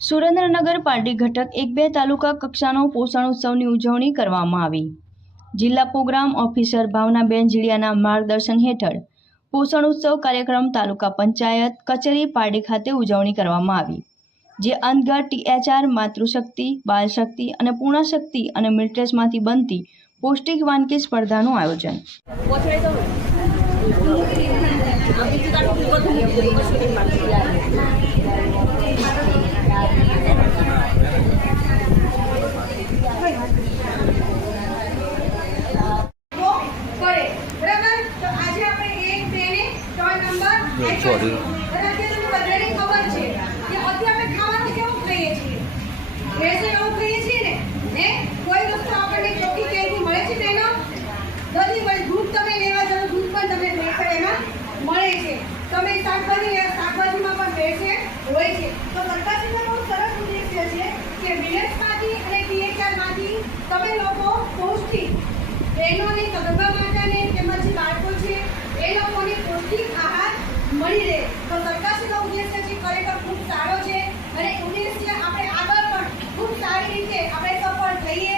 Surendranagar party ઘટક એક બે તાલુકા કક્ષાનો પોષણ ઉત્સવની ઉજવણી કરવામાં આવી. જિલ્લા પ્રોગ્રામ ઓફિસર ભાવનાબેન જીડિયાના માર્ગદર્શન હેઠળ પોષણ ઉત્સવ કાર્યક્રમ તાલુકા પંચાયત કચેરી પાર્ટી ખાતે ઉજવણી કરવામાં આવી, જે અંધગઢ ટીએચઆર, માતૃશક્તિ, બાળશક્તિ અને પૂર્ણશક્તિ અને મિલ્ટ્રેસમાંથી બનતી પૌષ્ટિક વાનગી સ્પર્ધાનું આયોજન. દૂધ તમે શાકભાજી શાકભાજીમાં પણ ભેળસેળ હોય છે તો સરકારશ્રીનો બહુ સરસ ઉદ્દેશ્ય છે કે વિલેજમાંથી અને ટીએચઆરમાંથી તમે લોકો પૌષ્ટિક બહેનોને સગર્ભા માતાને તેમજ તો સરકારશ્રીનો ઉદ્દેશ્ય છે ખરેખર ખૂબ સારો છે અને ઉદ્દેશ્ય આપણે આગળ પણ ખૂબ સારી રીતે આપણે સફળ થઈએ